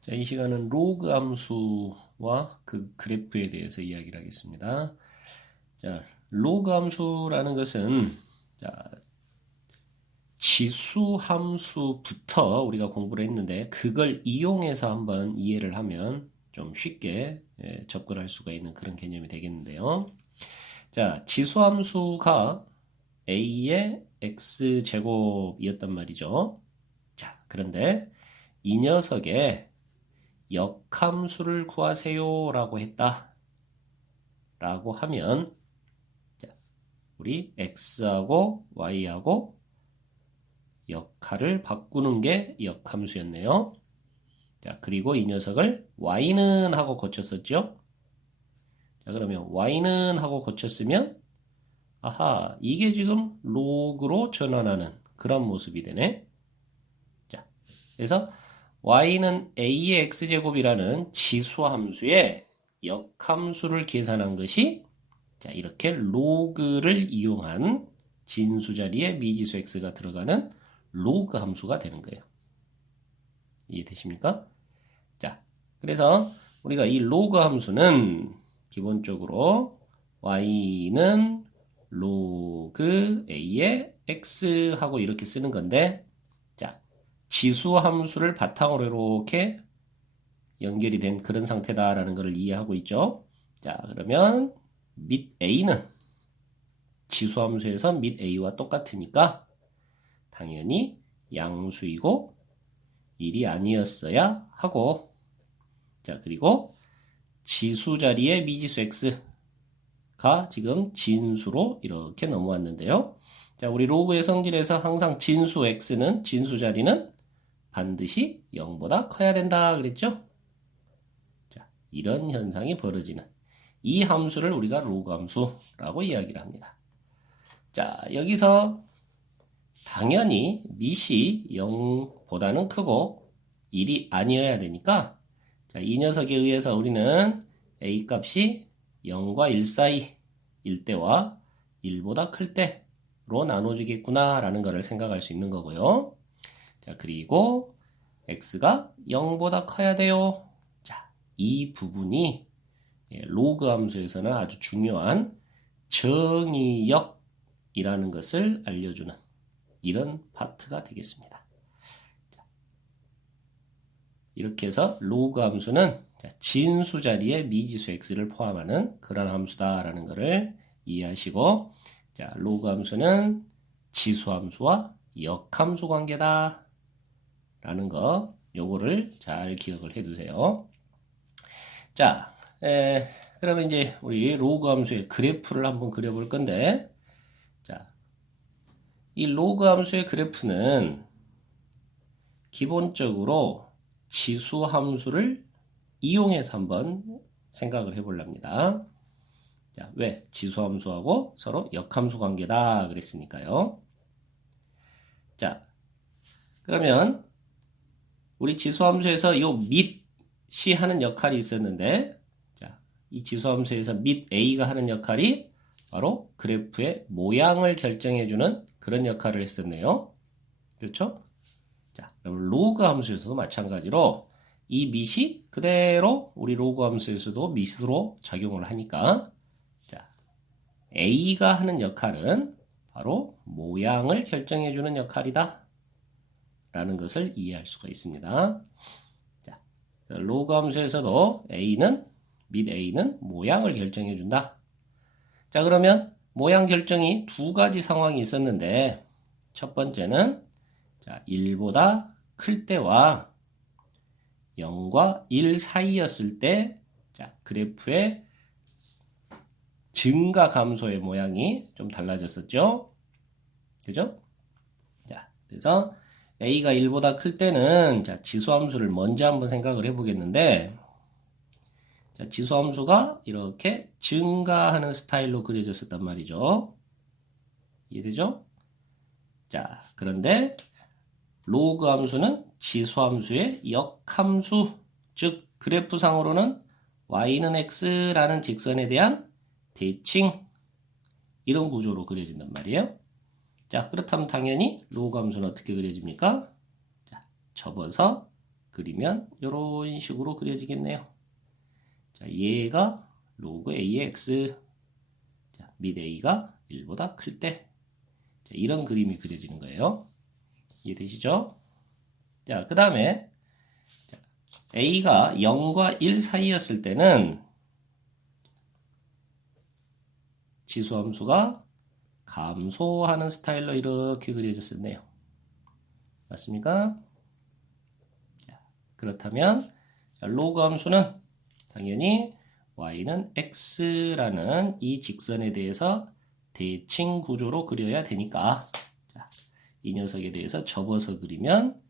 자, 이 시간은 로그 함수와 그 그래프에 대해서 이야기를 하겠습니다. 자, 로그 함수라는 것은 자, 지수 함수부터 우리가 공부를 했는데 그걸 이용해서 한번 이해를 하면 좀 쉽게 접근할 수가 있는 그런 개념이 되겠는데요. 자, 지수 함수가 a의 x제곱이었단 말이죠. 자, 그런데 이 녀석의 역함수를 구하세요 라고 했다 라고 하면 우리 x하고 y하고 역할을 바꾸는 게 역함수였네요. 자, 그리고 이 녀석을 y는 하고 고쳤었죠. 자, 그러면 y는 하고 고쳤으면 아하, 이게 지금 로그로 전환하는 그런 모습이 되네. 자, 그래서 y는 a의 x제곱이라는 지수함수의 역함수를 계산한 것이 자, 이렇게 로그를 이용한 진수 자리에 미지수 x가 들어가는 로그 함수가 되는 거예요. 이해되십니까? 자, 그래서 우리가 이 로그 함수는 기본적으로 y는 로그 a의 x 하고 이렇게 쓰는 건데 자, 지수 함수를 바탕으로 이렇게 연결이 된 그런 상태다라는 것을 이해하고 있죠. 자, 그러면 밑 a는 지수함수에서 밑 a와 똑같으니까 당연히 양수이고 1이 아니었어야 하고 자, 그리고 지수 자리에 미지수 x가 지금 진수로 이렇게 넘어왔는데요. 자, 우리 로그의 성질에서 항상 진수 x는 진수 자리는 반드시 0보다 커야 된다 그랬죠? 자, 이런 현상이 벌어지는 이 함수를 우리가 로그 함수라고 이야기를 합니다. 자, 여기서 당연히 밑이 0보다는 크고 1이 아니어야 되니까 자, 이 녀석에 의해서 우리는 a 값이 0과 1 사이일 때와 1보다 클 때로 나눠주겠구나 라는 것을 생각할 수 있는 거고요. 자, 그리고 x가 0보다 커야 돼요. 자, 이 부분이 로그 함수에서는 아주 중요한 정의역이라는 것을 알려주는 이런 파트가 되겠습니다. 이렇게 해서 로그 함수는 진수 자리에 미지수 x를 포함하는 그런 함수다라는 것을 이해하시고 자, 로그 함수는 지수 함수와 역함수 관계다 라는 거 요거를 잘 기억을 해 두세요. 자, 그러면 이제 우리 로그 함수의 그래프를 한번 그려볼 건데 자, 이 로그 함수의 그래프는 기본적으로 지수 함수를 이용해서 한번 생각을 해보랍니다. 자, 왜? 지수 함수하고 서로 역함수 관계다 그랬으니까요. 자, 그러면 우리 지수 함수에서 요 밑이 하는 역할이 있었는데 자, 이 지수 함수에서 밑 a가 하는 역할이 바로 그래프의 모양을 결정해주는 그런 역할을 했었네요. 그렇죠? 자, 그럼 로그 함수에서도 마찬가지로 이 밑이 그대로 우리 로그 함수에서도 밑으로 작용을 하니까 자, a가 하는 역할은 바로 모양을 결정해주는 역할이다 라는 것을 이해할 수가 있습니다. 자, 로그 함수에서도 밑 a는 모양을 결정해준다. 자, 그러면 모양 결정이 두 가지 상황이 있었는데 첫 번째는 자, 1보다 클 때와 0과 1 사이였을 때 자, 그래프의 증가 감소의 모양이 좀 달라졌었죠. 그죠? 자, 그래서 a가 1보다 클 때는 자, 지수함수를 먼저 한번 생각을 해보겠는데 자, 지수함수가 이렇게 증가하는 스타일로 그려졌었단 말이죠. 이해되죠? 자, 그런데 로그 함수는 지수함수의 역함수, 즉 그래프상으로는 y는 x라는 직선에 대한 대칭 이런 구조로 그려진단 말이에요. 자, 그렇다면 당연히 로그 함수는 어떻게 그려집니까? 자, 접어서 그리면 이런 식으로 그려지겠네요. 자, 얘가 로그 a의 x, 자, 및 a가 1보다 클 때, 자, 이런 그림이 그려지는 거예요. 이해되시죠? 자, 그 다음에 a가 0과 1 사이였을 때는 지수함수가 감소하는 스타일로 이렇게 그려졌었네요. 맞습니까? 자, 그렇다면 로그 함수는 당연히 y는 x라는 이 직선에 대해서 대칭 구조로 그려야 되니까 자, 이 녀석에 대해서 접어서 그리면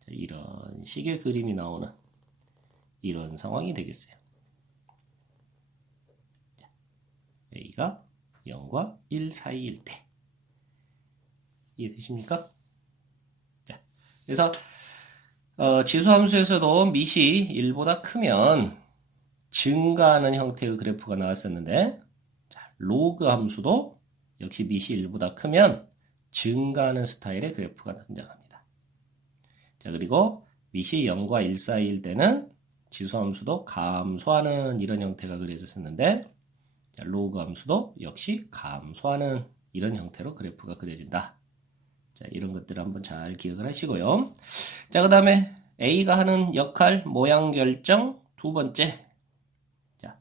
자, 이런 식의 그림이 나오는 이런 상황이 되겠어요. 자, a가 0과 1 사이일 때 이해되십니까? 자, 그래서 지수함수에서도 밑이 1보다 크면 증가하는 형태의 그래프가 나왔었는데 자, 로그 함수도 역시 밑이 1보다 크면 증가하는 스타일의 그래프가 등장합니다. 자, 그리고 밑이 0과 1 사이일 때는 지수함수도 감소하는 이런 형태가 그려졌었는데 자, 로그 함수도 역시 감소하는 이런 형태로 그래프가 그려진다. 자, 이런 것들을 한번 잘 기억을 하시고요. 자, 그 다음에 A가 하는 역할, 모양 결정, 두 번째. 자,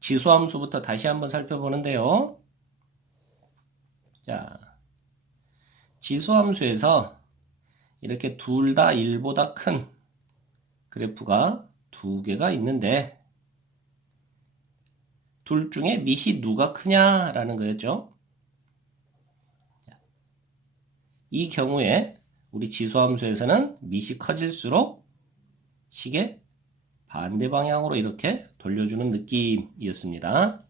지수함수부터 다시 한번 살펴보는데요. 자, 지수함수에서 이렇게 둘 다 1보다 큰 그래프가 두 개가 있는데 둘 중에 밑이 누가 크냐라는 거였죠. 이 경우에 우리 지수함수에서는 밑이 커질수록 식의 반대 방향으로 이렇게 돌려주는 느낌이었습니다.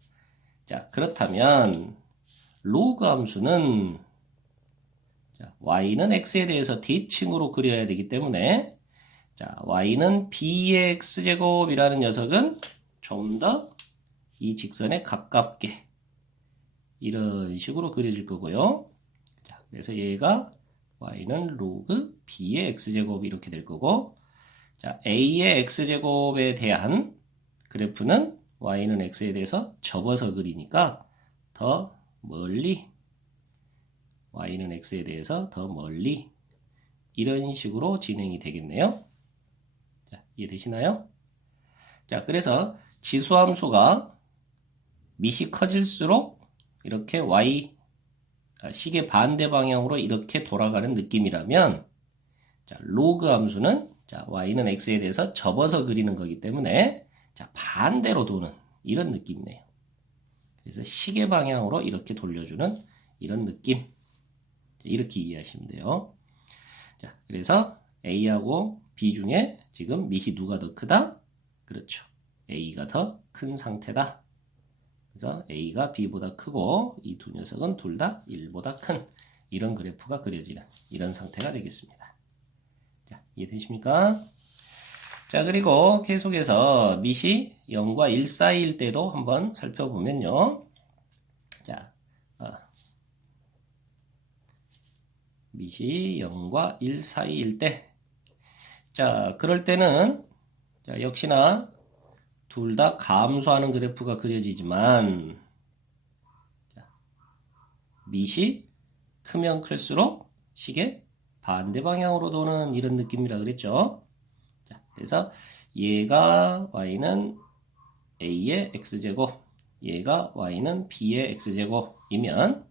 자, 그렇다면 로그 함수는 자, y는 x에 대해서 대칭으로 그려야 되기 때문에 자, y는 b의 x제곱이라는 녀석은 좀 더 이 직선에 가깝게 이런 식으로 그려질 거고요. 자, 그래서 얘가 y는 로그 b의 x제곱 이렇게 될 거고 자, a의 x제곱에 대한 그래프는 y는 x에 대해서 접어서 그리니까 더 멀리 y는 x에 대해서 더 멀리 이런 식으로 진행이 되겠네요. 자, 이해되시나요? 자, 그래서 지수함수가 밑이 커질수록 이렇게 식의 반대 방향으로 이렇게 돌아가는 느낌이라면 자, 로그 함수는 자, y는 x에 대해서 접어서 그리는 거기 때문에 자, 반대로 도는 이런 느낌이네요. 그래서 시계 방향으로 이렇게 돌려주는 이런 느낌. 이렇게 이해하시면 돼요. 자, 그래서 A하고 B 중에 지금 밑이 누가 더 크다? 그렇죠. A가 더 큰 상태다. 그래서 A가 B보다 크고 이 두 녀석은 둘 다 1보다 큰 이런 그래프가 그려지는 이런 상태가 되겠습니다. 자, 이해되십니까? 자, 그리고 계속해서 밑이 0과 1 사이일 때도 한번 살펴보면요. 자, 밑이 0과 1 사이일 때, 자, 그럴 때는, 자, 역시나 둘 다 감소하는 그래프가 그려지지만, 자, 밑이 크면 클수록 식의 반대 방향으로 도는 이런 느낌이라 그랬죠. 자, 그래서 얘가 y는 a의 x제곱, 얘가 y는 b의 x제곱이면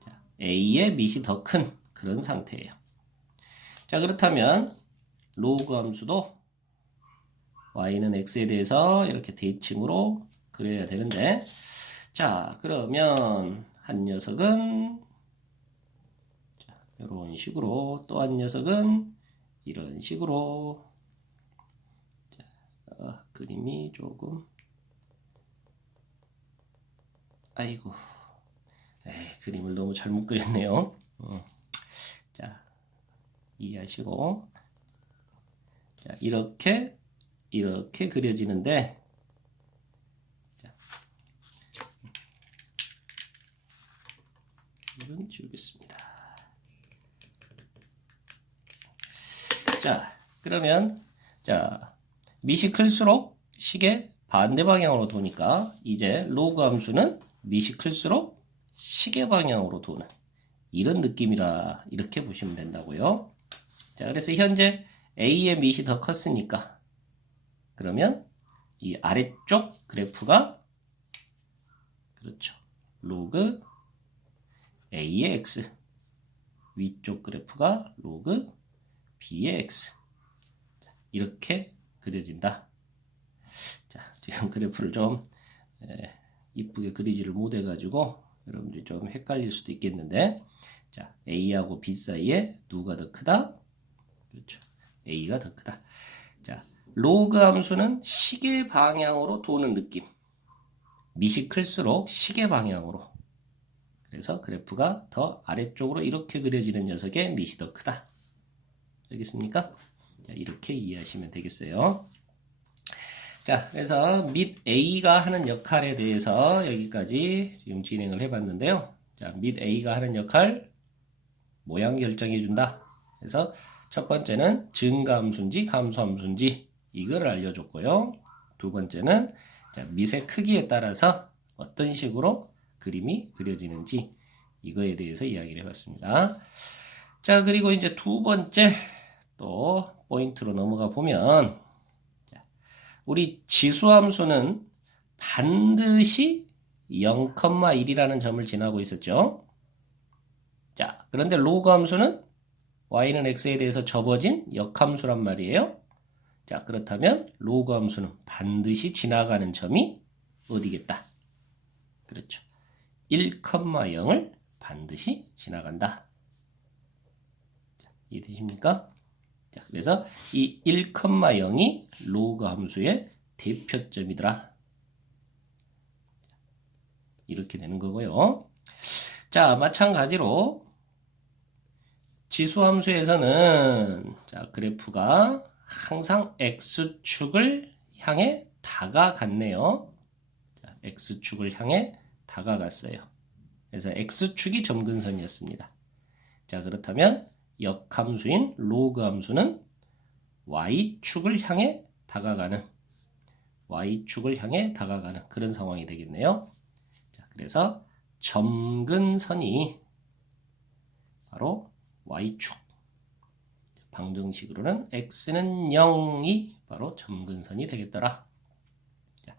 자, a의 밑이 더 큰 그런 상태예요. 자, 그렇다면 로그 함수도 y는 x에 대해서 이렇게 대칭으로 그려야 되는데 자, 그러면 한 녀석은 자, 이런 식으로 또 한 녀석은 이런 식으로 자, 그림이 조금 아이고 그림을 너무 잘못 그렸네요. 자, 이해하시고 자, 이렇게 그려지는데 자, 이건 지우겠습니다. 자, 그러면 자, 밑이 클수록 식의 반대 방향으로 도니까 이제 로그 함수는 밑이 클수록 시계 방향으로 도는 이런 느낌이라 이렇게 보시면 된다고요. 자, 그래서 현재 A의 밑이 더 컸으니까 그러면 이 아래쪽 그래프가 그렇죠. 로그 A의 X 위쪽 그래프가 로그 B의 X 이렇게 그려진다. 자, 지금 그래프를 좀 이쁘게 그리지를 못해가지고 여러분들이 좀 헷갈릴 수도 있겠는데, 자, A하고 B 사이에 누가 더 크다? 그렇죠. A가 더 크다. 자, 로그 함수는 시계 방향으로 도는 느낌. 밑이 클수록 시계 방향으로. 그래서 그래프가 더 아래쪽으로 이렇게 그려지는 녀석의 밑이 더 크다. 알겠습니까? 자, 이렇게 이해하시면 되겠어요. 자, 그래서 밑 A가 하는 역할에 대해서 여기까지 지금 진행을 해봤는데요. 자, 밑 A가 하는 역할 모양 결정해준다. 그래서 첫 번째는 증가함수인지 감소함수인지 이걸 알려줬고요. 두 번째는 자, 밑의 크기에 따라서 어떤 식으로 그림이 그려지는지 이거에 대해서 이야기를 해봤습니다. 자, 그리고 이제 두 번째 또 포인트로 넘어가 보면 우리 지수함수는 반드시 0,1이라는 점을 지나고 있었죠. 자, 그런데 로그 함수는 y는 x에 대해서 접어진 역함수란 말이에요. 자, 그렇다면 로그 함수는 반드시 지나가는 점이 어디겠다? 그렇죠. 1,0을 반드시 지나간다. 자, 이해되십니까? 자, 그래서 이 1,0이 로그 함수의 대표점이더라. 이렇게 되는 거고요. 자, 마찬가지로 지수 함수에서는 자, 그래프가 항상 x축을 향해 다가갔네요. 자, x축을 향해 다가갔어요. 그래서 x축이 점근선이었습니다. 자, 그렇다면 역함수인 로그 함수는 y축을 향해 다가가는 그런 상황이 되겠네요. 자, 그래서 점근선이 바로 y축. 방정식으로는 x는 0이 바로 점근선이 되겠더라. 자,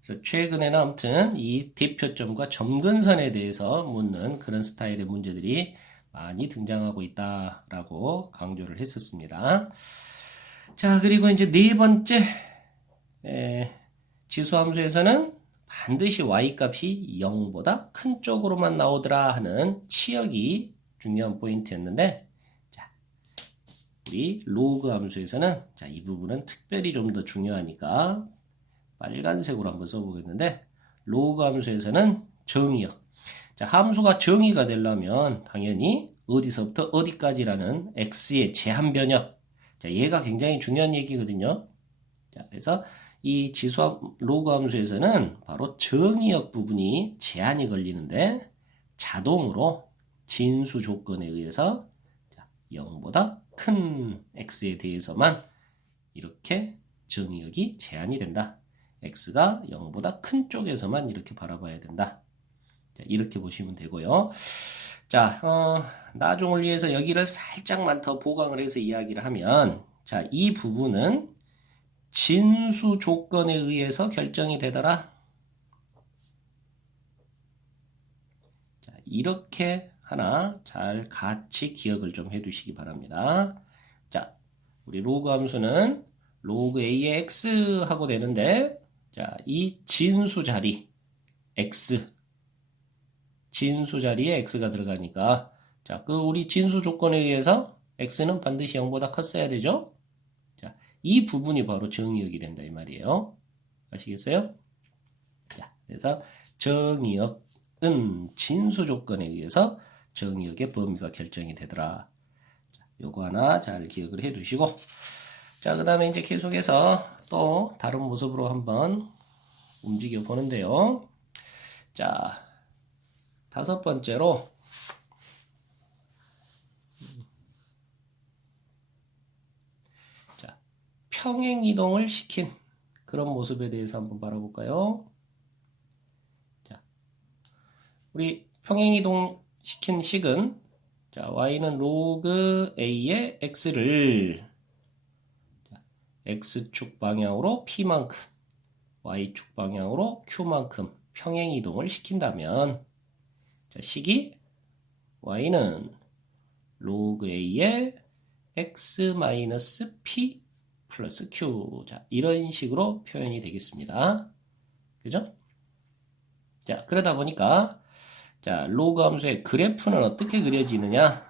그래서 최근에는 아무튼 이 대표점과 점근선에 대해서 묻는 그런 스타일의 문제들이 많이 등장하고 있다라고 강조를 했었습니다. 자, 그리고 이제 네 번째 지수함수에서는 반드시 y값이 0보다 큰 쪽으로만 나오더라 하는 치역이 중요한 포인트였는데, 자, 우리 로그 함수에서는 자, 이 부분은 특별히 좀 더 중요하니까 빨간색으로 한번 써보겠는데, 로그 함수에서는 정의역. 자, 함수가 정의가 되려면 당연히 어디서부터 어디까지라는 x의 제한 변역. 자, 얘가 굉장히 중요한 얘기거든요. 자, 그래서 이 로그 함수에서는 바로 정의역 부분이 제한이 걸리는데 자동으로 진수 조건에 의해서 0보다 큰 x에 대해서만 이렇게 정의역이 제한이 된다. x가 0보다 큰 쪽에서만 이렇게 바라봐야 된다. 자, 이렇게 보시면 되고요. 자, 나중을 위해서 여기를 살짝만 더 보강을 해서 이야기를 하면, 자, 이 부분은 진수 조건에 의해서 결정이 되더라. 자, 이렇게 하나 잘 같이 기억을 좀 해두시기 바랍니다. 자, 우리 로그 함수는 로그 a의 x 하고 되는데, 자, 이 진수 자리 x 진수 자리에 x가 들어가니까 자, 그 우리 진수 조건에 의해서 x는 반드시 0보다 컸어야 되죠? 자, 이 부분이 바로 정의역이 된다 이 말이에요. 아시겠어요? 자, 그래서 정의역은 진수 조건에 의해서 정의역의 범위가 결정이 되더라. 자, 요거 하나 잘 기억을 해 두시고 자, 그 다음에 이제 계속해서 또 다른 모습으로 한번 움직여 보는데요. 자, 다섯 번째로 자, 평행 이동을 시킨 그런 모습에 대해서 한번 바라볼까요? 자, 우리 평행 이동 시킨 식은 자, y는 로그 a의 x를 x축 방향으로 p만큼 y축 방향으로 q만큼 평행 이동을 시킨다면 자, 식이 y는 로그 a의 x-p 플러스 q 자, 이런 식으로 표현이 되겠습니다. 그죠? 자, 그러다 보니까 자, 로그 함수의 그래프는 어떻게 그려지느냐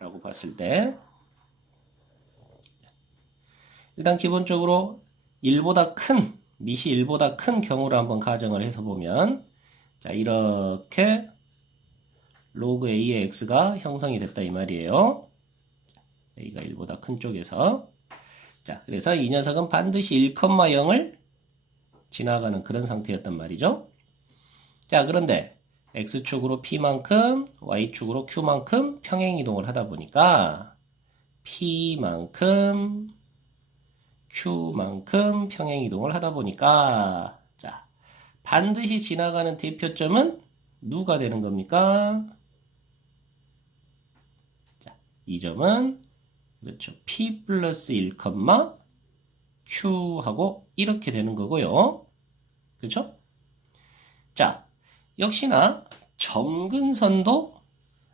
라고 봤을 때 일단 기본적으로 1보다 큰 밑이 1보다 큰 경우를 한번 가정을 해서 보면 자, 이렇게 로그 a의 x가 형성이 됐다 이 말이에요. a가 1보다 큰 쪽에서 자, 그래서 이 녀석은 반드시 1,0을 지나가는 그런 상태였단 말이죠. 자, 그런데 x축으로 p만큼 y축으로 q만큼 평행 이동을 하다 보니까 p만큼 q만큼 평행 이동을 하다 보니까 자, 반드시 지나가는 대표점은 누가 되는 겁니까? 자, 이 점은 그렇죠. p 플러스 1, q하고 이렇게 되는 거고요. 그렇죠? 자, 역시나 점근선도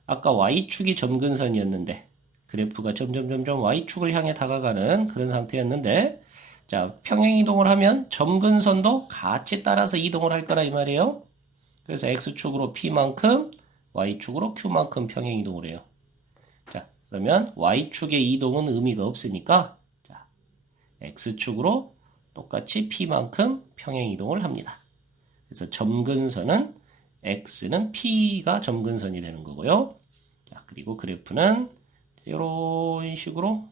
아까 y축이 점근선이었는데 그래프가 점점 y축을 향해 다가가는 그런 상태였는데 자, 평행 이동을 하면 점근선도 같이 따라서 이동을 할 거라 이 말이에요. 그래서 x축으로 p만큼 y축으로 q만큼 평행 이동을 해요. 자, 그러면 y축의 이동은 의미가 없으니까 자, x축으로 똑같이 p만큼 평행 이동을 합니다. 그래서 점근선은 x는 p가 점근선이 되는 거고요. 자, 그리고 그래프는 이런 식으로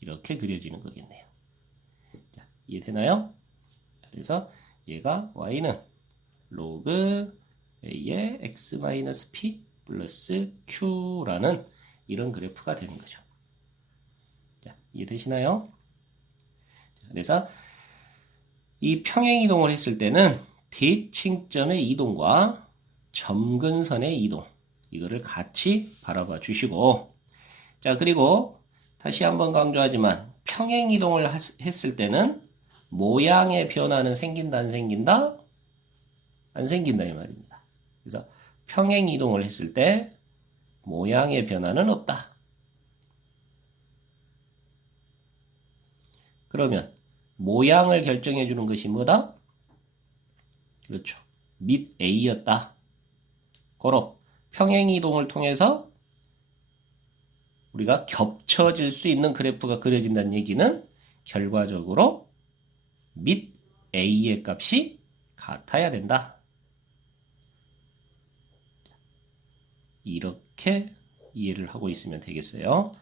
이렇게 그려지는 거겠네요. 자, 이해되나요? 그래서 얘가 y는 로그 a의 x-p 플러스 q라는 이런 그래프가 되는 거죠. 자, 이해되시나요? 그래서 이 평행 이동을 했을 때는 대칭점의 이동과 점근선의 이동 이거를 같이 바라봐 주시고 자, 그리고 다시 한번 강조하지만 평행 이동을 했을 때는 모양의 변화는 생긴다 안 생긴다? 안 생긴다 이 말입니다. 그래서 평행 이동을 했을 때 모양의 변화는 없다. 그러면 모양을 결정해 주는 것이 뭐다? 그렇죠. 밑 A였다. 고로 평행 이동을 통해서 우리가 겹쳐질 수 있는 그래프가 그려진다는 얘기는 결과적으로 밑 A의 값이 같아야 된다. 이렇게 이해를 하고 있으면 되겠어요.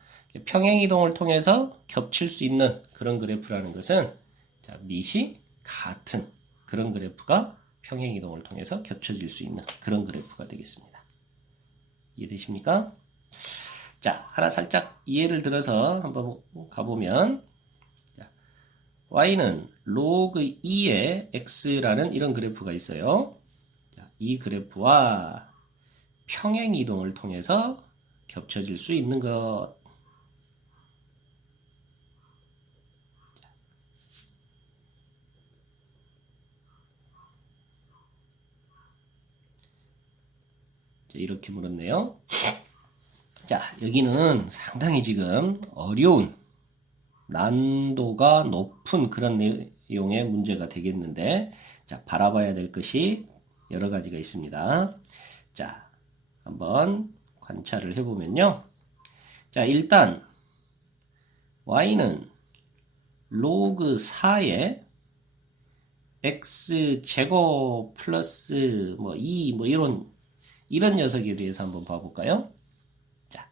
평행 이동을 통해서 겹칠 수 있는 그런 그래프라는 것은 자, 밑이 같은 그런 그래프가 평행 이동을 통해서 겹쳐질 수 있는 그런 그래프가 되겠습니다. 이해되십니까? 자, 하나 살짝 이해를 들어서 한번 가보면 자, y는 로그 2의 x라는 이런 그래프가 있어요. 자, 이 그래프와 평행 이동을 통해서 겹쳐질 수 있는 것. 자, 이렇게 물었네요. 자, 여기는 상당히 지금 어려운 난도가 높은 그런 내용의 문제가 되겠는데 자, 바라봐야 될 것이 여러 가지가 있습니다. 자, 한번 관찰을 해보면요. 자, 일단 y는 로그 4의 x제곱 플러스 뭐 2 뭐 이런 녀석에 대해서 한번 봐볼까요? 자,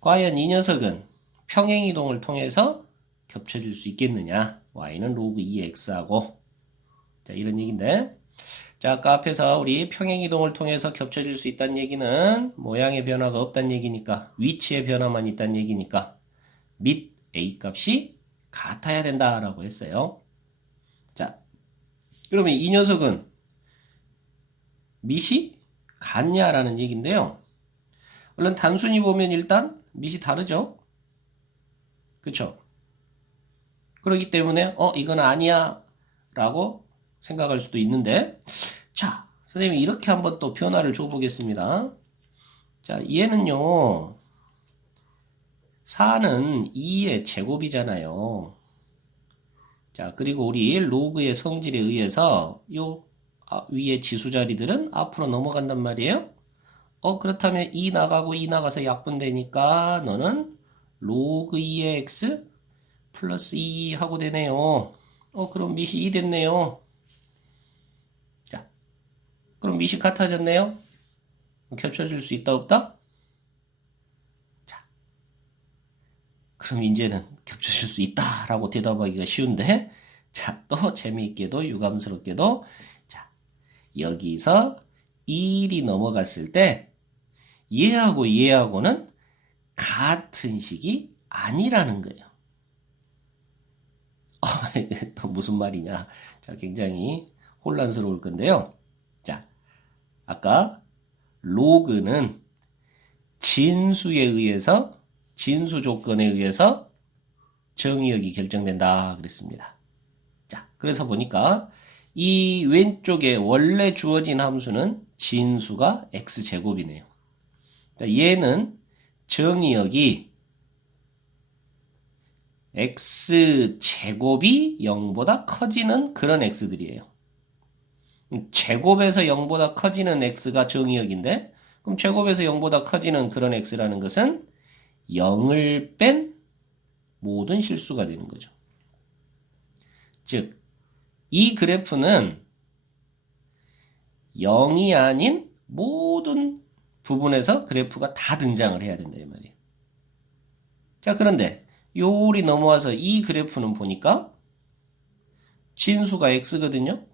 과연 이 녀석은 평행 이동을 통해서 겹쳐질 수 있겠느냐? y는 로그 2x하고 자, 이런 얘기인데 자, 아까 앞에서 우리 평행 이동을 통해서 겹쳐질 수 있다는 얘기는 모양의 변화가 없다는 얘기니까 위치의 변화만 있다는 얘기니까 밑 a 값이 같아야 된다라고 했어요. 자, 그러면 이 녀석은 밑이 같냐라는 얘기인데요. 물론 단순히 보면 일단 밑이 다르죠. 그쵸? 그렇기 때문에 이건 아니야 라고 생각할 수도 있는데, 자, 선생님이 이렇게 한번 또 변화를 줘 보겠습니다. 자, 얘는요 4는 2의 제곱이잖아요. 자, 그리고 우리 로그의 성질에 의해서 요 위에 지수 자리들은 앞으로 넘어간단 말이에요. 그렇다면 2 나가고 2 나가서 약분되니까 너는 로그 2의 x 플러스 2 하고 되네요. 그럼 밑이 2 됐네요. 자, 그럼 밑이 같아졌네요. 겹쳐질 수 있다 없다? 자, 그럼 이제는 겹쳐질 수 있다라고 대답하기가 쉬운데, 자, 또 재미있게도 유감스럽게도, 자, 여기서 1이 넘어갔을 때 얘하고 얘하고는 같은 식이 아니라는 거예요. 또 무슨 말이냐? 자, 굉장히 혼란스러울 건데요. 자, 아까 로그는 진수에 의해서, 진수 조건에 의해서 정의역이 결정된다 그랬습니다. 자, 그래서 보니까 이 왼쪽에 원래 주어진 함수는 진수가 x제곱이네요. 얘는 정의역이 x제곱이 0보다 커지는 그런 x들이에요. 제곱에서 0보다 커지는 x가 정의역인데, 그럼 제곱에서 0보다 커지는 그런 x라는 것은 0을 뺀 모든 실수가 되는 거죠. 즉, 이 그래프는 0이 아닌 모든 부분에서 그래프가 다 등장을 해야 된다 이 말이에요. 자, 그런데 요리 넘어와서 이 그래프는 보니까 진수가 x거든요.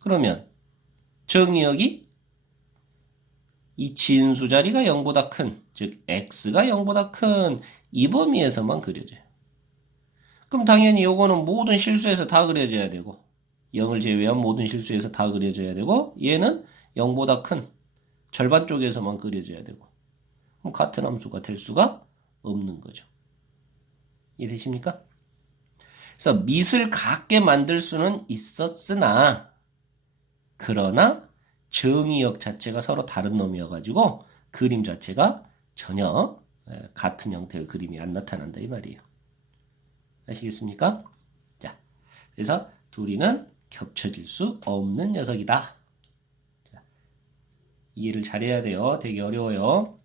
그러면 정의역이 이 진수 자리가 0보다 큰, 즉 x가 0보다 큰 이 범위에서만 그려져요. 그럼 당연히 요거는 모든 실수에서 다 그려져야 되고, 0을 제외한 모든 실수에서 다 그려져야 되고, 얘는 0보다 큰 절반 쪽에서만 그려져야 되고, 그럼 같은 함수가 될 수가 없는 거죠. 이해되십니까? 그래서 밑을 같게 만들 수는 있었으나, 그러나 정의역 자체가 서로 다른 놈이어가지고 그림 자체가 전혀 같은 형태의 그림이 안 나타난다 이 말이에요. 아시겠습니까? 자, 그래서 둘이는 겹쳐질 수 없는 녀석이다. 자, 이해를 잘해야 돼요. 되게 어려워요.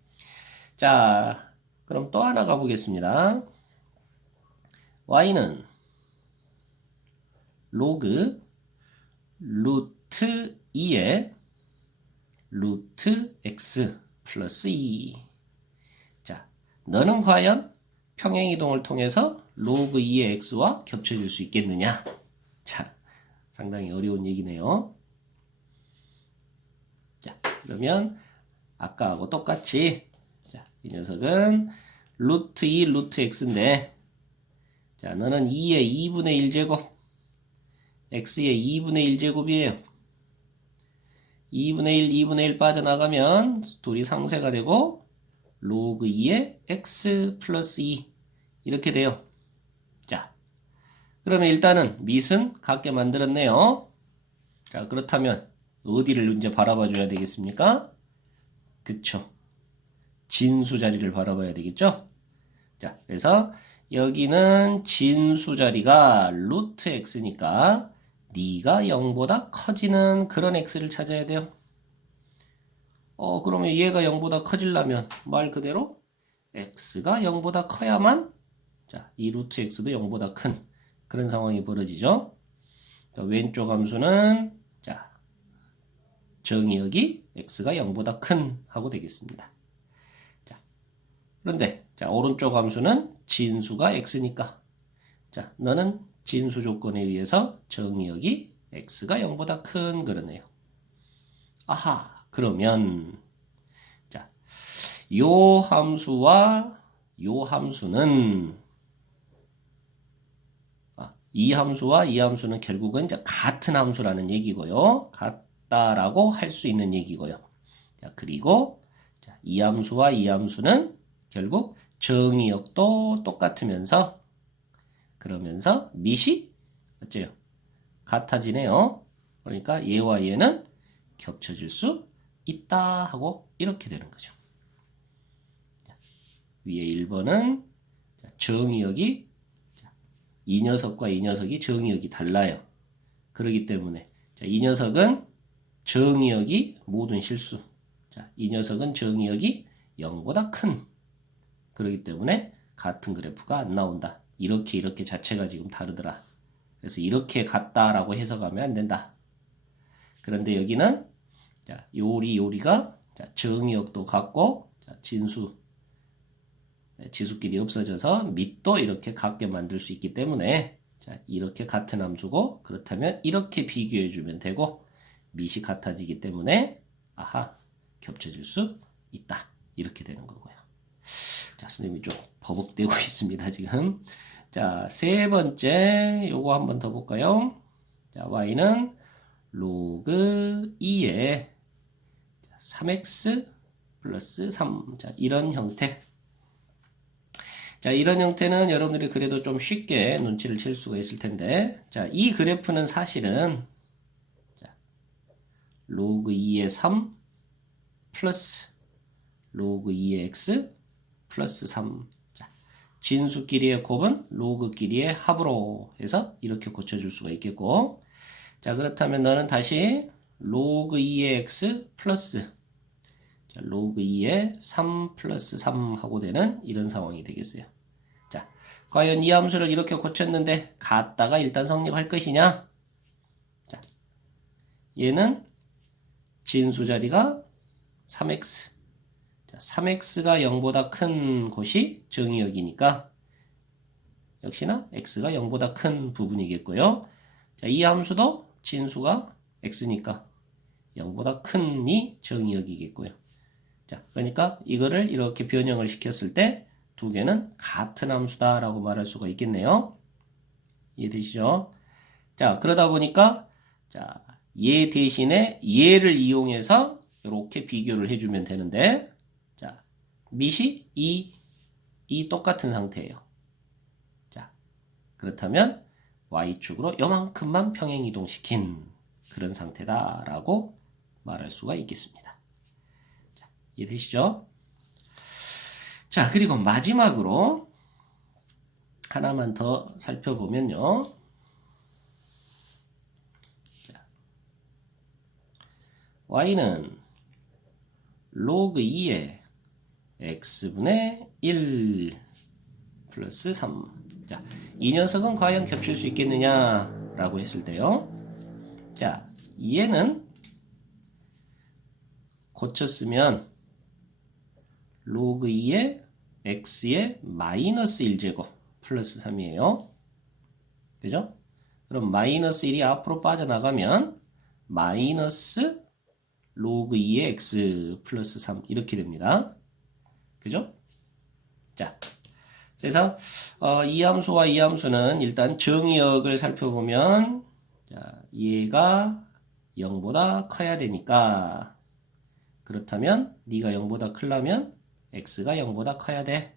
자, 그럼 또 하나 가보겠습니다. y는 로그 루트 2의 루트 x 플러스 2. 자, 너는 과연 평행이동을 통해서 로그 2의 x와 겹쳐질 수 있겠느냐? 자, 상당히 어려운 얘기네요. 자, 그러면 아까하고 똑같이, 자, 이 녀석은 루트 2 루트 x인데, 자, 너는 2의 2분의 1제곱, x의 2분의 1제곱이에요. 2분의 1, 2분의 1 빠져나가면 둘이 상쇄가 되고 로그 2의 x 플러스 2 이렇게 돼요. 자, 그러면 일단은 밑은 같게 만들었네요. 자, 그렇다면 어디를 이제 바라봐 줘야 되겠습니까? 그쵸. 진수 자리를 바라봐야 되겠죠? 자, 그래서 여기는 진수 자리가 루트 x니까 네가 0보다 커지는 그런 x를 찾아야 돼요. 그러면 얘가 0보다 커지려면 말 그대로 x가 0보다 커야만, 자, 이 루트 x도 0보다 큰 그런 상황이 벌어지죠. 그러니까 왼쪽 함수는, 자, 정의역이 x가 0보다 큰 하고 되겠습니다. 자, 그런데, 자, 오른쪽 함수는 진수가 x니까, 자, 너는 진수 조건에 의해서 정의역이 x가 0보다 큰 그러네요. 아하, 그러면 자, 요 함수와 요 함수는 이 함수와 이 함수는 결국은 이제 같은 함수라는 얘기고요. 같다라고 할 수 있는 얘기고요. 자, 그리고 자, 이 함수와 이 함수는 결국 정의역도 똑같으면서 그러면서 밑이 어째요? 같아지네요. 그러니까 얘와 얘는 겹쳐질 수 있다 하고 이렇게 되는 거죠. 자, 위에 1번은 정의역이 이 녀석과 이 녀석이 정의역이 달라요. 그렇기 때문에 자, 이 녀석은 정의역이 모든 실수. 자, 이 녀석은 정의역이 0보다 큰. 그렇기 때문에 같은 그래프가 안 나온다. 이렇게 자체가 지금 다르더라. 그래서 이렇게 같다라고 해석하면 안 된다. 그런데 여기는 자, 요리가 자, 정의역도 같고 자, 지수끼리 없어져서 밑도 이렇게 같게 만들 수 있기 때문에 자, 이렇게 같은 함수고 그렇다면 이렇게 비교해 주면 되고 밑이 같아지기 때문에 아하 겹쳐질 수 있다. 이렇게 되는 거고요. 자, 선생님이 좀 버벅대고 있습니다, 지금. 자, 세 번째 요거 한번 더 볼까요? 자, y는 로그 2에 3x 플러스 3. 자, 이런 형태. 자, 이런 형태는 여러분들이 그래도 좀 쉽게 눈치를 챌 수가 있을 텐데. 자, 이 그래프는 사실은 자, 로그 2의 3 플러스 로그 2의 x 플러스 3. 자, 진수끼리의 곱은 로그끼리의 합으로 해서 이렇게 고쳐줄 수가 있겠고. 자, 그렇다면 너는 다시 로그 2의 x 플러스 자, 로그 2의 3 플러스 3 하고 되는 이런 상황이 되겠어요. 자, 과연 이 함수를 이렇게 고쳤는데 같다가 일단 성립할 것이냐? 자, 얘는 진수 자리가 3x. 자, 3x가 0보다 큰 곳이 정의역이니까 역시나 x가 0보다 큰 부분이겠고요. 자, 이 함수도 진수가 x니까 0보다 큰이 정의역이겠고요. 자, 그러니까 이거를 이렇게 변형을 시켰을 때 두 개는 같은 함수다라고 말할 수가 있겠네요. 이해되시죠? 자, 그러다 보니까 자, 얘 대신에 얘를 이용해서 이렇게 비교를 해주면 되는데 자, 밑이 이 똑같은 상태예요. 자, 그렇다면 y축으로 요만큼만 평행이동시킨 그런 상태다라고 말할 수가 있겠습니다. 자, 이해되시죠? 자, 그리고 마지막으로 하나만 더 살펴보면요. 자, y는 로그 2의 x분의 1 플러스 3. 자, 이 녀석은 과연 겹칠 수 있겠느냐라고 했을 때요. 자, 얘는 고쳤으면 로그 2의 x의 마이너스 1제곱 플러스 3이에요. 그죠? 그럼 마이너스 1이 앞으로 빠져나가면 마이너스 로그 2의 x 플러스 3 이렇게 됩니다. 그죠? 자, 그래서 이 함수와 이 함수는 일단 정의역을 살펴보면 자, 얘가 0보다 커야 되니까 그렇다면 네가 0보다 크려면 x가 0보다 커야 돼.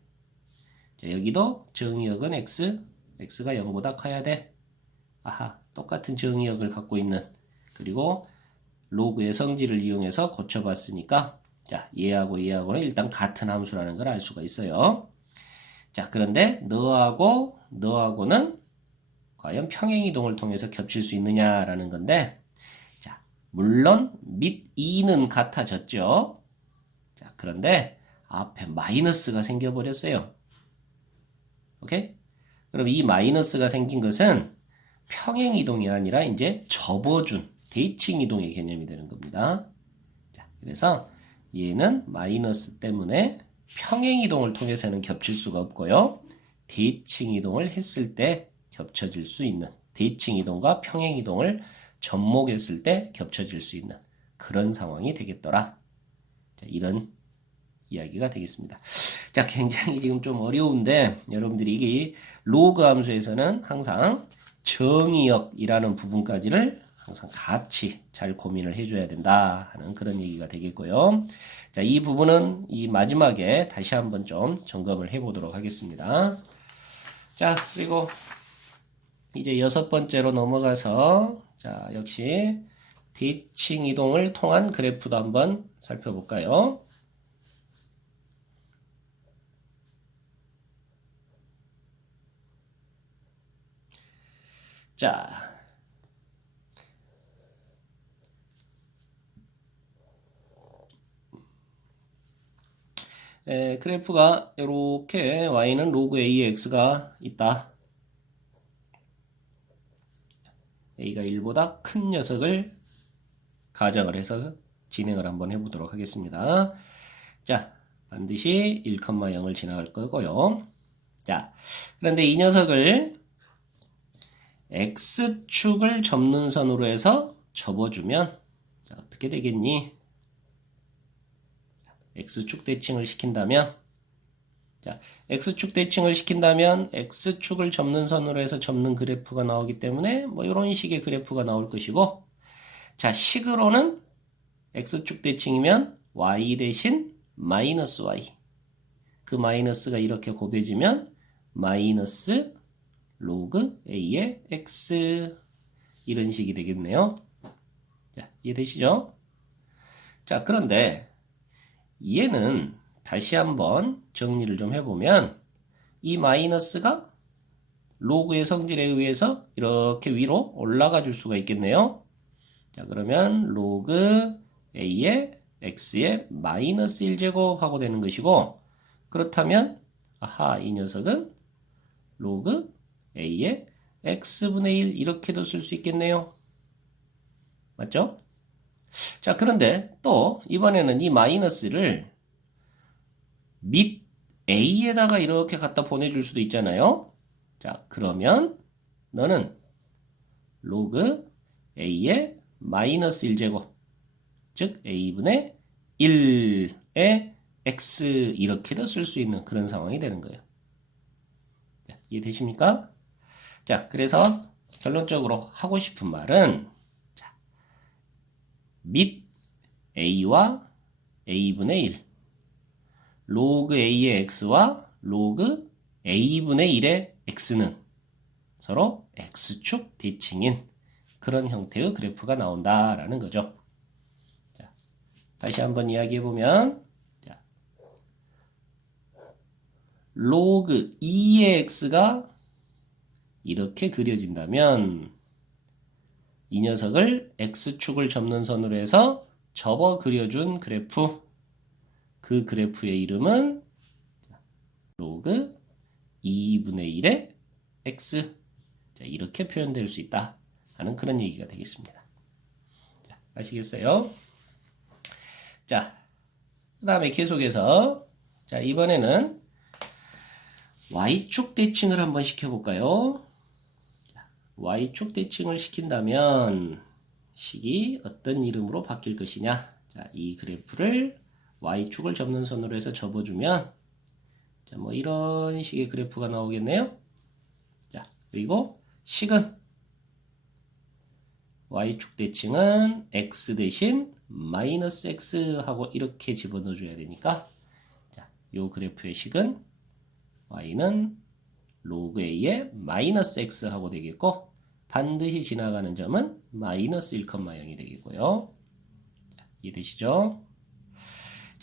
자, 여기도 정의역은 x가 0보다 커야 돼. 아하, 똑같은 정의역을 갖고 있는 그리고 로그의 성질을 이용해서 고쳐봤으니까 자, 얘하고는 일단 같은 함수라는 걸 알 수가 있어요. 자, 그런데 너하고는 과연 평행이동을 통해서 겹칠 수 있느냐라는 건데 자, 물론 밑 2는 같아졌죠. 자, 그런데 앞에 마이너스가 생겨버렸어요. 오케이? 그럼 이 마이너스가 생긴 것은 평행이동이 아니라 이제 접어준 대칭이동의 개념이 되는 겁니다. 자, 그래서 얘는 마이너스 때문에 평행이동을 통해서는 겹칠 수가 없고요. 대칭이동을 했을 때 겹쳐질 수 있는 대칭이동과 평행이동을 접목했을 때 겹쳐질 수 있는 그런 상황이 되겠더라. 자, 이런 이야기가 되겠습니다. 자, 굉장히 지금 좀 어려운데 여러분들이 이게 로그 함수에서는 항상 정의역이라는 부분까지를 항상 같이 잘 고민을 해줘야 된다 하는 그런 얘기가 되겠고요. 자, 이 부분은 이 마지막에 다시 한번 좀 점검을 해보도록 하겠습니다. 자, 그리고 이제 6번째로 넘어가서 자, 역시 대칭 이동을 통한 그래프도 한번 살펴볼까요? 자, 그래프가 이렇게 y는 로그 a의 x가 있다. a가 1보다 큰 녀석을 가정을 해서 진행을 한번 해보도록 하겠습니다. 자, 반드시 1,0을 지나갈 거고요. 자, 그런데 이 녀석을 x축을 접는 선으로 해서 접어주면 자, 어떻게 되겠니? x축 대칭을 시킨다면 자, x축 대칭을 시킨다면 x축을 접는 선으로 해서 접는 그래프가 나오기 때문에 뭐 이런 식의 그래프가 나올 것이고 자, 식으로는 x축 대칭이면 y 대신 마이너스 y 그 마이너스가 이렇게 곱해지면 마이너스 로그 a의 x 이런 식이 되겠네요. 자, 이해되시죠? 자, 그런데 얘는 다시 한번 정리를 좀 해보면 이 마이너스가 로그의 성질에 의해서 이렇게 위로 올라가 줄 수가 있겠네요. 자, 그러면 로그 a의 x의 마이너스 1제곱 하고 되는 것이고 그렇다면 아하 이 녀석은 로그 a의 x분의 1 이렇게도 쓸 수 있겠네요. 맞죠? 자, 그런데 또 이번에는 이 마이너스를 밑 a에다가 이렇게 갖다 보내줄 수도 있잖아요. 자, 그러면 너는 로그 a의 마이너스 1제곱 즉 a분의 1의 x 이렇게도 쓸 수 있는 그런 상황이 되는 거예요. 자, 이해되십니까? 자, 그래서 결론적으로 하고 싶은 말은 자, 밑 a와 a분의 1 로그 a의 x와 로그 a분의 1의 x는 서로 x축 대칭인 그런 형태의 그래프가 나온다라는 거죠. 자, 다시 한번 이야기해보면 자, 로그 2의 x가 이렇게 그려진다면 이 녀석을 x축을 접는 선으로 해서 접어 그려준 그래프 그 그래프의 이름은 로그 2분의 1의 x 자, 이렇게 표현될 수 있다 하는 그런 얘기가 되겠습니다. 자, 아시겠어요? 자, 그 다음에 계속해서 자, 이번에는 y축 대칭을 한번 시켜볼까요? 자, y축 대칭을 시킨다면 식이 어떤 이름으로 바뀔 것이냐? 자, 이 그래프를 y축을 접는 선으로 해서 접어주면 자, 뭐 이런 식의 그래프가 나오겠네요. 자, 그리고 식은 y축 대칭은 x 대신 마이너스 x 하고 이렇게 집어넣어 줘야 되니까 자, 요 그래프의 식은 y는 로그 a의 마이너스 x 하고 되겠고 반드시 지나가는 점은 마이너스 1,0이 되겠고요. 자, 이해되시죠?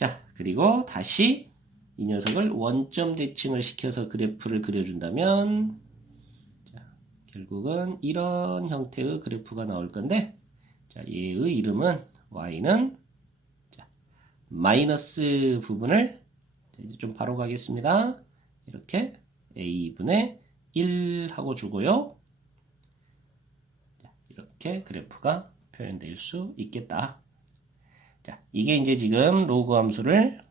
자, 그리고 다시 이 녀석을 원점 대칭을 시켜서 그래프를 그려준다면 자, 결국은 이런 형태의 그래프가 나올 건데 자, 얘의 이름은 y는 자, 마이너스 부분을 이제 좀 바로 가겠습니다. 이렇게 a분의 1 하고 주고요. 자, 이렇게 그래프가 표현될 수 있겠다. 자, 이게 이제 지금 로그 함수를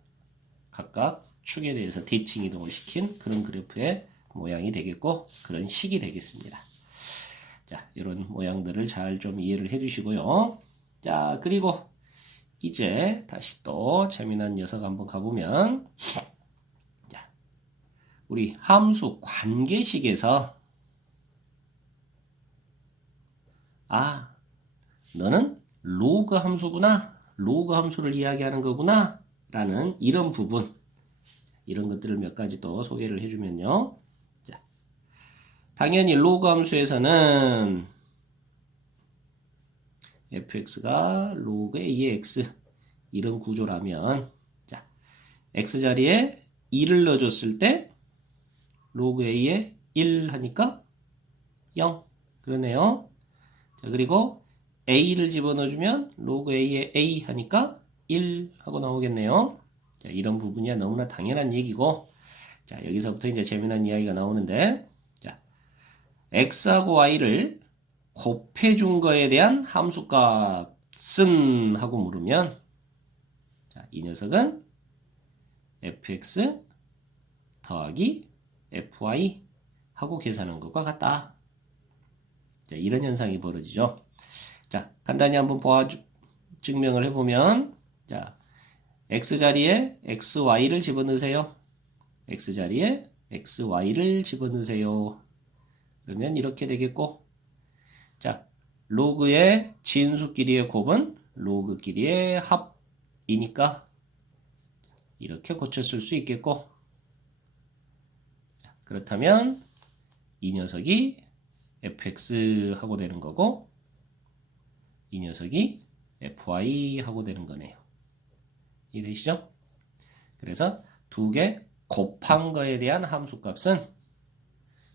각각 축에 대해서 대칭 이동을 시킨 그런 그래프의 모양이 되겠고 그런 식이 되겠습니다. 자, 이런 모양들을 잘 좀 이해를 해 주시고요. 자, 그리고 이제 다시 또 재미난 녀석 한번 가보면 자, 우리 함수 관계식에서 아, 너는 로그 함수구나. 로그 함수를 이야기하는 거구나. 라는 이런 부분, 이런 것들을 몇 가지 또 소개를 해주면요. 자, 당연히 로그 함수에서는 fx가 로그 a의 x 이런 구조라면, 자, x 자리에 2를 넣어줬을 때 로그 a에 1 하니까 0. 그러네요. 자, 그리고 a를 집어넣어주면 로그 a에 a 하니까 1 하고 나오겠네요. 자, 이런 부분이야 너무나 당연한 얘기고, 자, 여기서부터 이제 재미난 이야기가 나오는데, 자, x하고 y를 곱해준 거에 대한 함수값은 하고 물으면, 자, 이 녀석은 fx 더하기 fy 하고 계산한 것과 같다. 자, 이런 현상이 벌어지죠. 자, 간단히 한번 증명을 해보면, 자, x 자리에 xy를 집어넣으세요. x 자리에 xy를 집어넣으세요. 그러면 이렇게 되겠고, 자, 로그의 진수끼리의 곱은 로그끼리의 합이니까 이렇게 고쳤을 수 있겠고, 자, 그렇다면 이 녀석이 fx 하고 되는 거고, 이 녀석이 fy 하고 되는 거네요. 이해되시죠? 그래서 두 개 곱한 거에 대한 함수값은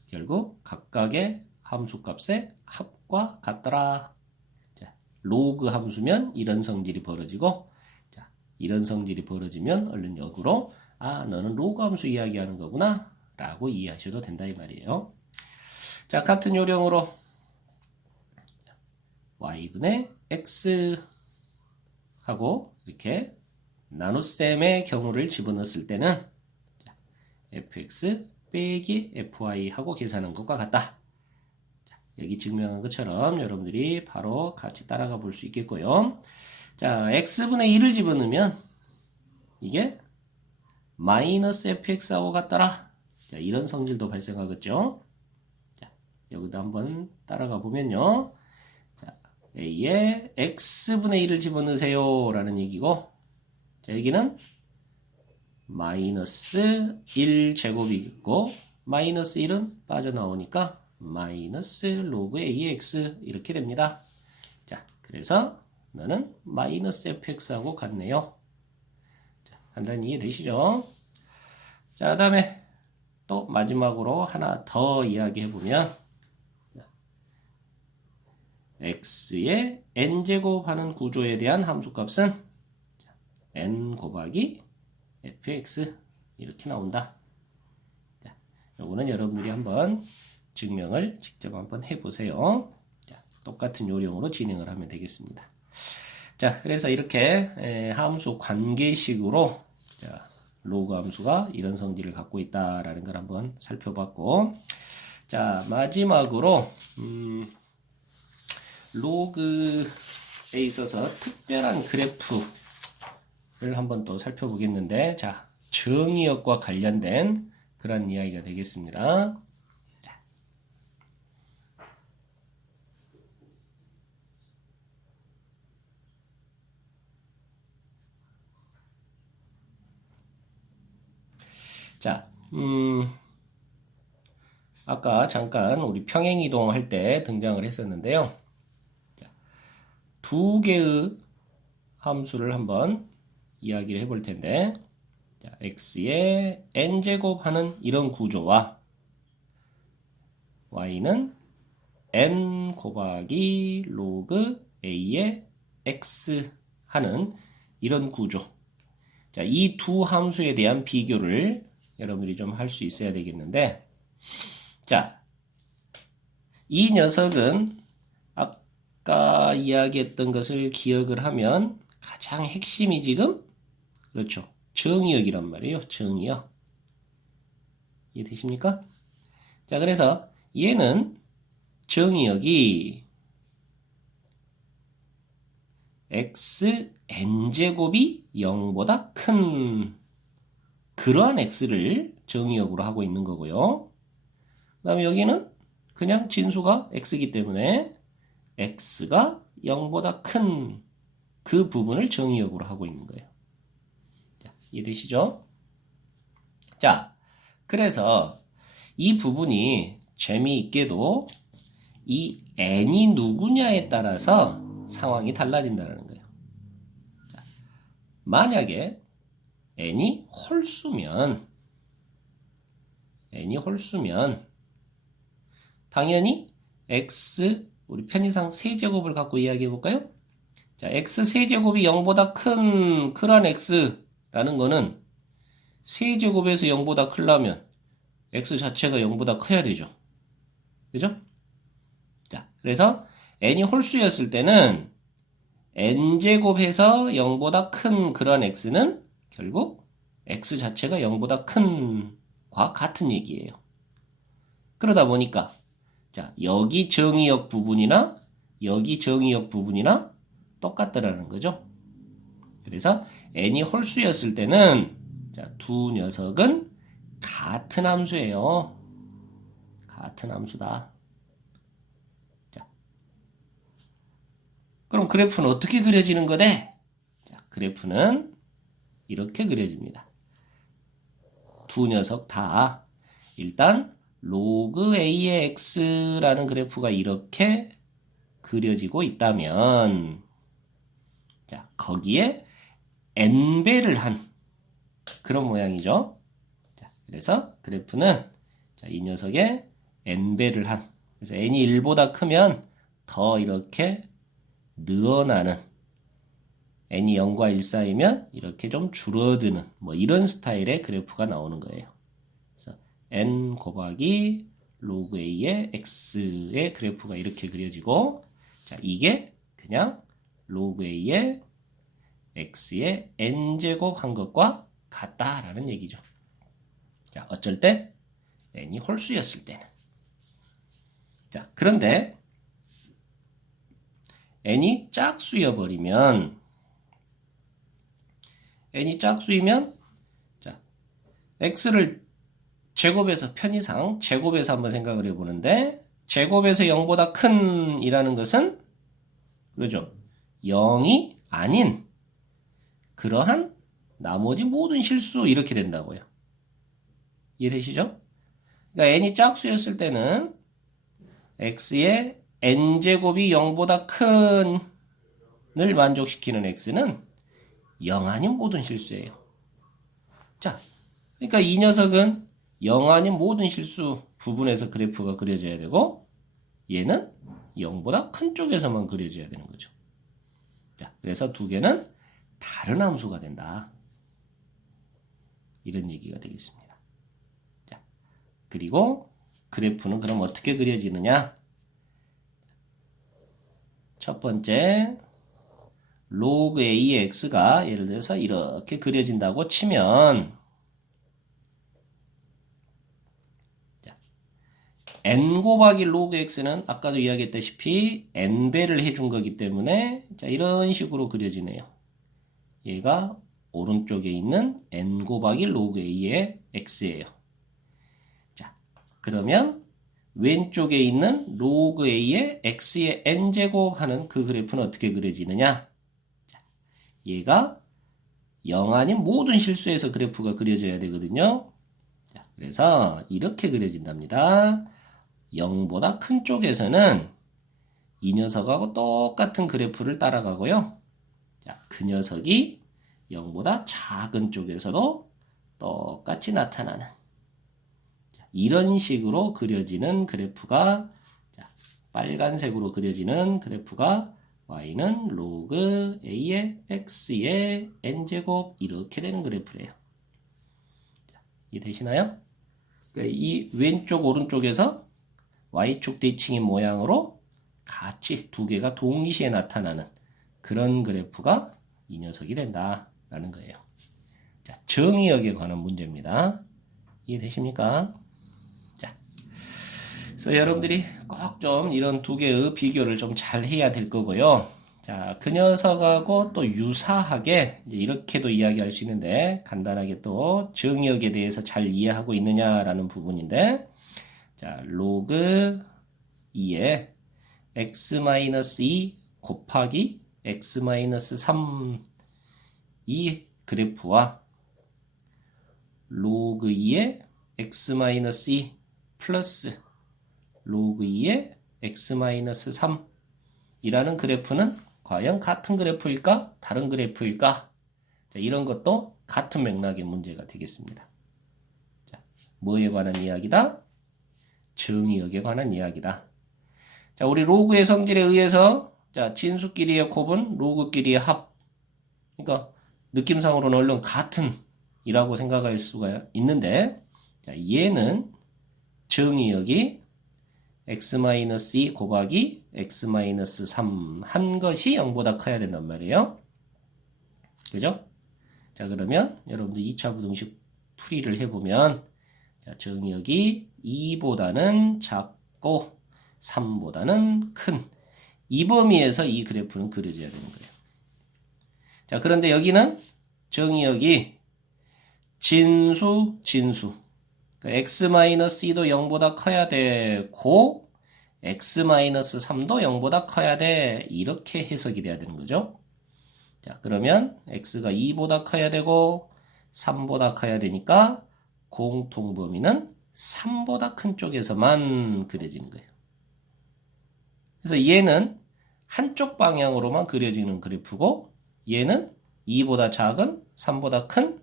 결국 각각의 함수값의 합과 같더라. 자, 로그 함수면 이런 성질이 벌어지고, 자, 이런 성질이 벌어지면 얼른 역으로 아, 너는 로그 함수 이야기하는 거구나 라고 이해하셔도 된다 이 말이에요. 자, 같은 요령으로 y분의 x 하고 이렇게 나눗셈의 경우를 집어넣었을 때는 fx 빼기 fy 하고 계산한 것과 같다. 자, 여기 증명한 것처럼 여러분들이 바로 같이 따라가 볼 수 있겠고요. 자, x분의 1을 집어넣으면 이게 마이너스 fx하고 같더라. 자, 이런 성질도 발생하겠죠. 자, 여기도 한번 따라가 보면요. 자, a에 x분의 1을 집어넣으세요 라는 얘기고, 자, 여기는 마이너스 1제곱이 있고 마이너스 1은 빠져나오니까 마이너스 로그 ax 이렇게 됩니다. 자, 그래서 너는 마이너스 fx하고 같네요. 자, 간단히 이해되시죠? 자, 그 다음에 또 마지막으로 하나 더 이야기해보면 x의 n제곱 하는 구조에 대한 함수값은 n 곱하기 fx 이렇게 나온다. 자, 요거는 여러분들이 한번 증명을 직접 한번 해보세요. 자, 똑같은 요령으로 진행을 하면 되겠습니다. 자, 그래서 이렇게 함수 관계식으로 자, 로그 함수가 이런 성질을 갖고 있다라는 걸 한번 살펴봤고, 자, 마지막으로 로그에 있어서 특별한 그래프를 한번 또 살펴보겠는데, 자, 정의역과 관련된 그런 이야기가 되겠습니다. 자, 아까 잠깐 우리 평행이동 할 때 등장을 했었는데요. 자, 두 개의 함수를 한번 이야기를 해볼 텐데, 자, x의 n제곱 하는 이런 구조와 y는 n 곱하기 로그 a의 x 하는 이런 구조. 자, 이 두 함수에 대한 비교를 여러분들이 좀 할 수 있어야 되겠는데, 자, 이 녀석은 아까 이야기했던 것을 기억을 하면 가장 핵심이 지금, 그렇죠, 정의역이란 말이에요. 정의역. 이해되십니까? 자, 그래서 얘는 정의역이 xn제곱이 0보다 큰 그러한 x를 정의역으로 하고 있는 거고요. 그 다음에 여기는 그냥 진수가 x이기 때문에 x가 0보다 큰 그 부분을 정의역으로 하고 있는 거예요. 자, 이해되시죠? 자, 그래서 이 부분이 재미있게도 이 n이 누구냐에 따라서 상황이 달라진다는 거예요. 자, 만약에 n이 홀수면 당연히 x 우리 편의상 세제곱을 갖고 이야기해 볼까요? 자, x 세제곱이 0보다 큰 그런 x라는 거는 세제곱에서 0보다 크려면 x 자체가 0보다 커야 되죠. 그죠? 자, 그래서 n이 홀수였을 때는 n제곱해서 0보다 큰 그런 x는 결국 x 자체가 0보다 큰과 같은 얘기예요. 그러다 보니까 자, 여기 정의역 부분이나 여기 정의역 부분이나 똑같더라는 거죠. 그래서 n이 홀수였을 때는 자, 두 녀석은 같은 함수예요. 같은 함수다. 자, 그럼 그래프는 어떻게 그려지는 거대? 자, 그래프는 이렇게 그려집니다. 두 녀석 다 일단 로그 a의 x라는 그래프가 이렇게 그려지고 있다면 자, 거기에 n배를 한 그런 모양이죠. 자, 그래서 그래프는 자, 이 녀석의 n배를 한 그래서 n이 1보다 크면 더 이렇게 늘어나는 n이 0과 1 사이면 이렇게 좀 줄어드는 뭐 이런 스타일의 그래프가 나오는 거예요. 그래서 n 곱하기 로그 a의 x의 그래프가 이렇게 그려지고 자, 이게 그냥 로그 a의 x의 n제곱 한 것과 같다라는 얘기죠. 자, 어쩔 때 n이 홀수였을 때는 자, 그런데 n이 짝수여버리면 n이 짝수이면 자, x를 제곱해서 편의상 제곱해서 한번 생각을 해보는데 제곱에서 0보다 큰 이라는 것은 그러죠. 0이 아닌 그러한 나머지 모든 실수 이렇게 된다고요. 이해되시죠? 그러니까 n이 짝수였을 때는 x의 n제곱이 0보다 큰을 만족시키는 x는 0 아닌 모든 실수예요. 자, 그러니까 이 녀석은 0 아닌 모든 실수 부분에서 그래프가 그려져야 되고 얘는 0보다 큰 쪽에서만 그려져야 되는 거죠. 자, 그래서 두 개는 다른 함수가 된다. 이런 얘기가 되겠습니다. 자, 그리고 그래프는 그럼 어떻게 그려지느냐? 첫 번째, 로그 a의 x가 예를 들어서 이렇게 그려진다고 치면 자, n 곱하기 로그 x는 아까도 이야기했다시피 n배를 해준 거기 때문에 자, 이런 식으로 그려지네요. 얘가 오른쪽에 있는 n 곱하기 로그 a의 x예요. 자, 그러면 왼쪽에 있는 로그 a의 x의 n제곱 하는 그 그래프는 어떻게 그려지느냐? 자, 얘가 0 아닌 모든 실수에서 그래프가 그려져야 되거든요. 자, 그래서 이렇게 그려진답니다. 0보다 큰 쪽에서는 이 녀석하고 똑같은 그래프를 따라가고요. 자, 그 녀석이 0보다 작은 쪽에서도 똑같이 나타나는 자, 이런 식으로 그려지는 그래프가 자, 빨간색으로 그려지는 그래프가 y는 로그 a의 x의 n제곱 이렇게 되는 그래프래요. 자, 이해되시나요? 그러니까 이 왼쪽 오른쪽에서 y축 대칭인 모양으로 같이 두 개가 동시에 나타나는 그런 그래프가 이 녀석이 된다라는 거예요. 자, 정의역에 관한 문제입니다. 이해되십니까? 자, 그래서 여러분들이 꼭 좀 이런 두 개의 비교를 좀 잘 해야 될 거고요. 자, 그 녀석하고 또 유사하게 이제 이렇게도 이야기할 수 있는데 간단하게 또 정의역에 대해서 잘 이해하고 있느냐라는 부분인데 자, 로그 2의 x-2 곱하기 x-3 이 그래프와 로그 2의 x-2 플러스 로그 2의 x-3 이라는 그래프는 과연 같은 그래프일까? 다른 그래프일까? 자, 이런 것도 같은 맥락의 문제가 되겠습니다. 자, 뭐에 관한 이야기다? 정의역에 관한 이야기다. 자, 우리 로그의 성질에 의해서 자, 진수끼리의 곱은 로그끼리의 합. 그러니까 느낌상으로는 얼른 같은 이라고 생각할 수가 있는데 자, 얘는 정의역이 x-2 곱하기 x-3 한 것이 0보다 커야 된단 말이에요. 그죠? 자, 그러면 여러분들 2차 부등식 풀이를 해보면 자, 정의역이 2보다는 작고 3보다는 큰 이 범위에서 이 그래프는 그려져야 되는 거예요. 자, 그런데 여기는 정의역이 진수 그러니까 x-2도 0보다 커야 되고 x-3도 0보다 커야 돼. 이렇게 해석이 돼야 되는 거죠. 자, 그러면 x가 2보다 커야 되고 3보다 커야 되니까 공통범위는 3보다 큰 쪽에서만 그려지는 거예요. 그래서 얘는 한쪽 방향으로만 그려지는 그래프고 얘는 2보다 작은 3보다 큰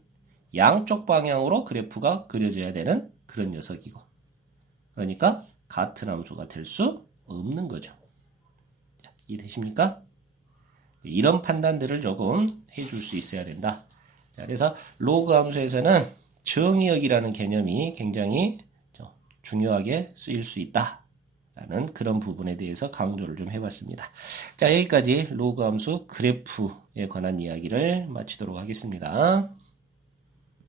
양쪽 방향으로 그래프가 그려져야 되는 그런 녀석이고 그러니까 같은 함수가 될 수 없는 거죠. 자, 이해되십니까? 이런 판단들을 조금 해줄 수 있어야 된다. 자, 그래서 로그 함수에서는 정의역이라는 개념이 굉장히 중요하게 쓰일 수 있다. 라는 그런 부분에 대해서 강조를 좀 해봤습니다. 자, 여기까지 로그 함수 그래프에 관한 이야기를 마치도록 하겠습니다.